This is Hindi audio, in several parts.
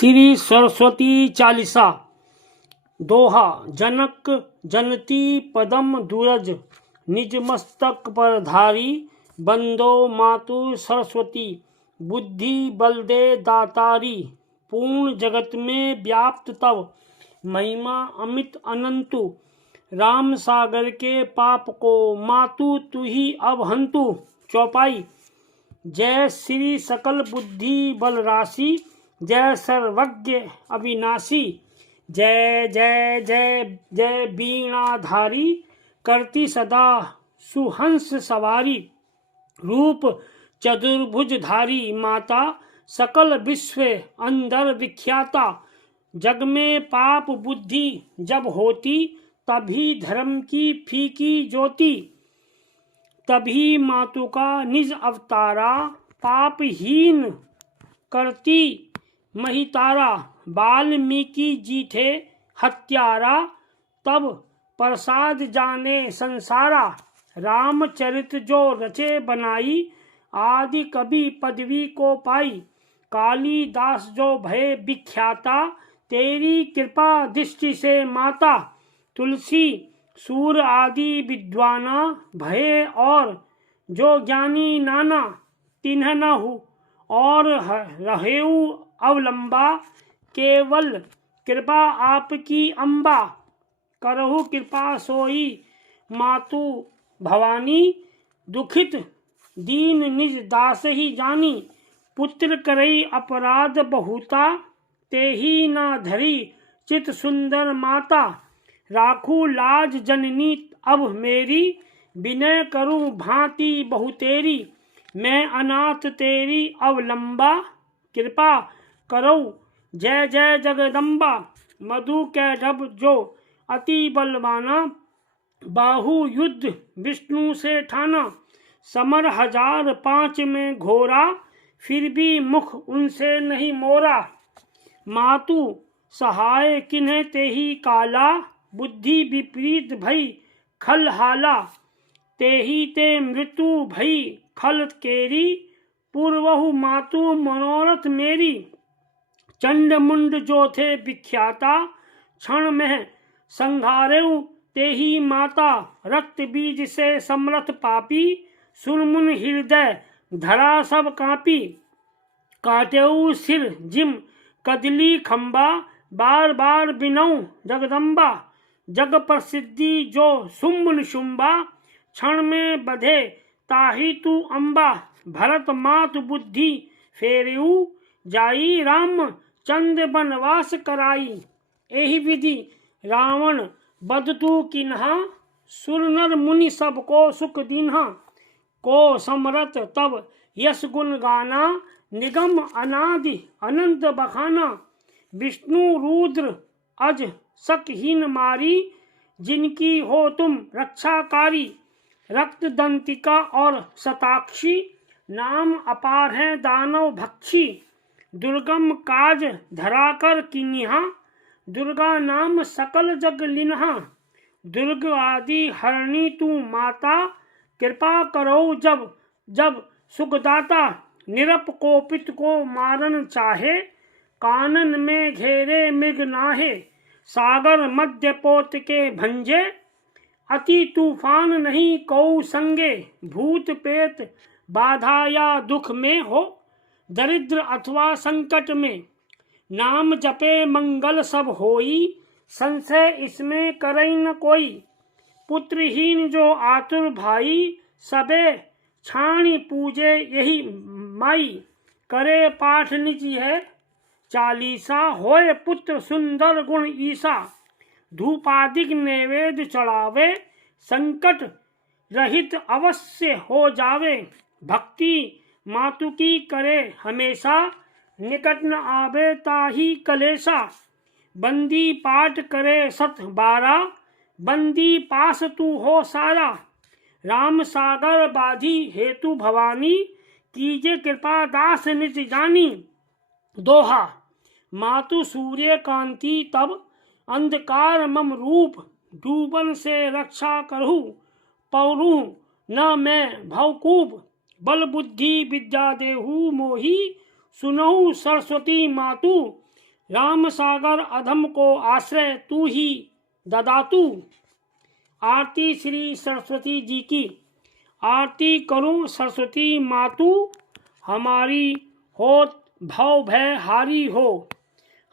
श्री सरस्वती चालीसा। दोहा। जनक जनती पदम दूरज, निज मस्तक पर धारी। बंदो मातु सरस्वती, बुद्धि बल दे दातारी। पूर्ण जगत में व्याप्त तब, महिमा अमित अनंतु। राम सागर के पाप को, मातु तू ही अब हंतु। चौपाई। जय श्री सकल बुद्धि बल राशि, जय सर्वज्ञ अविनाशी। जय जय जय जय वीणाधारी, करती सदा सुहंस सवारी। रूप चतुर्भुजधारी माता, सकल विश्व अंदर विख्याता। जग में पाप बुद्धि जब होती, तभी धर्म की फीकी ज्योति। तभी मातु का निज अवतारा, पापहीन करती महितारा। वाल्मीकि जी थे हत्यारा, तब प्रसाद जाने संसारा। रामचरित जो रचे बनाई, आदि कवि पदवी को पाई। कालिदास जो भय विख्याता, तेरी कृपा दृष्टि से माता। तुलसी सूर आदि विद्वाना, भय और जो ज्ञानी नाना। तिन्ह न हो और रहेऊ अवलंबा, केवल कृपा आपकी अम्बा। करहु कृपा सोई मातु भवानी, दुखित दीन निज दास ही जानी। पुत्र करई अपराध बहुता, तेहि न धरी चित सुंदर माता। राखू लाज जननी अब मेरी, विनय करूं भांति बहुतेरी। मैं अनाथ तेरी अवलंबा, कृपा करो जय जय जगदम्बा। मधु कैटभ जो अति बलवाना, बाहु युद्ध विष्णु से ठाना। समर 1005 में घोरा, फिर भी मुख उनसे नहीं मोरा। मातु सहाय किन्ह तेहि काला, बुद्धि विपरीत भई खल हाला। तेहि ते मृत्यु भई खल केरी, पूर्वहु मातु मनोरथ मेरी। चंड मुंड जो थे विख्याता, क्षण में संघारेउ तेहि माता। रक्त बीज से समरथ पापी, सुरमुन हृदय धरा सब कापी। काटेउ सिर जिम कदली खंबा, बार बार बिनऊ जगदम्बा। जग प्रसिद्धि जो शुंभ निशुंबा, क्षण में बधे ताहि तू अम्बा। भरत मातु बुद्धि फेरिऊ जाई, राम चंद्र बनवास कराई। एहि विधि रावण बध तू किन्हा, सुर नर मुनि सबको सुख दीन्हा। को समरथ तब यश गुण गाना, निगम अनादि अनंत बखाना। विष्णु रुद्र अज सकहीन मारी, जिनकी हो तुम रक्षाकारी। रक्त दंतिका और शताक्षी, नाम अपार है दानव भक्षी। दुर्गम काज धराकर किन्हा, दुर्गा नाम सकल जग लिन्हा। दुर्ग आदि हरणी तू माता, कृपा करो जब जब सुखदाता। निरप कोपित को मारन चाहे, कानन में घेरे मृग नाहे। सागर मध्य पोत के भंजे, अति तूफान नहीं कौ संगे। भूत प्रेत बाधा या दुख में हो, दरिद्र अथवा संकट में। नाम जपे मंगल सब होई, संशय इसमें करई न कोई। पुत्रहीन जो आतुर भाई, सबे छाणी पूजे यही माई। करे पाठ निज है चालीसा, होए पुत्र सुंदर गुण ईसा। धूपादिक नैवेद्य चढ़ावे, संकट रहित अवश्य हो जावे। भक्ति मातु की करे हमेशा, निकट न आवे ताहि कलेसा। बंदी पाठ करे 712, बंदी पास तू हो सारा। राम सागर बाधी हेतु भवानी, कीजे कृपा दास निज जानी। दोहा। मातु सूर्य कांति तब, अंधकार मम रूप। डूबन से रक्षा करहु, पौरू न मैं भवकूप। बल बुद्धि विद्या देहु मोहि, सुनहु सरस्वती मातु। राम सागर अधम को आश्रय तू ही ददातु। आरती श्री सरस्वती जी की। आरती करूं सरस्वती मातु, हमारी होत भव भय हारी हो।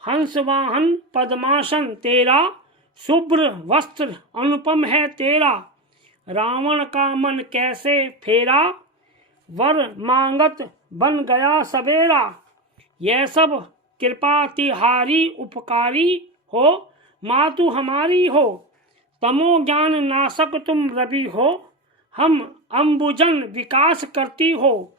हंस वाहन पद्मासन तेरा, शुभ्र वस्त्र अनुपम है तेरा। रावण का मन कैसे फेरा, वर मांगत बन गया सवेरा। यह सब कृपा तिहारी उपकारी हो, मातु हमारी हो। तमो ज्ञान नाशक तुम रवि हो, हम अम्बुजन विकास करती हो।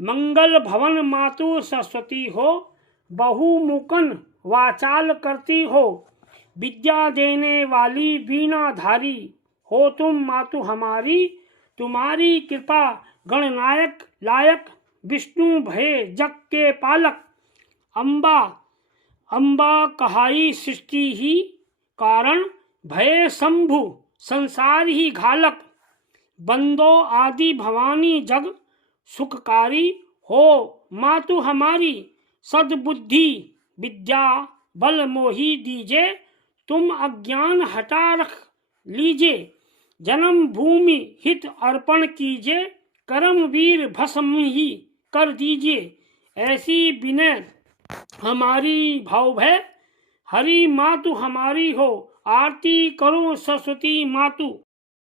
मंगल भवन मातु सरस्वती हो, बहुमुखन वाचाल करती हो। विद्या देने वाली वीणाधारी हो तुम मातु हमारी। तुम्हारी कृपा गणनायक लायक, विष्णु भय जग के पालक। अम्बा अम्बा कहाई सृष्टि ही कारण, भय शंभु संसार ही घालक। बंदो आदि भवानी जग सुखकारी हो, मातु हमारी। सद्बुद्धि विद्या बल मोही दीजे, तुम अज्ञान हटा रख लीजे। जन्म भूमि हित अर्पण कीजे, करम वीर भस्म ही कर दीजिए। ऐसी विनय हमारी भाव भय, हरि मातु हमारी हो। आरती करो सरस्वती मातु।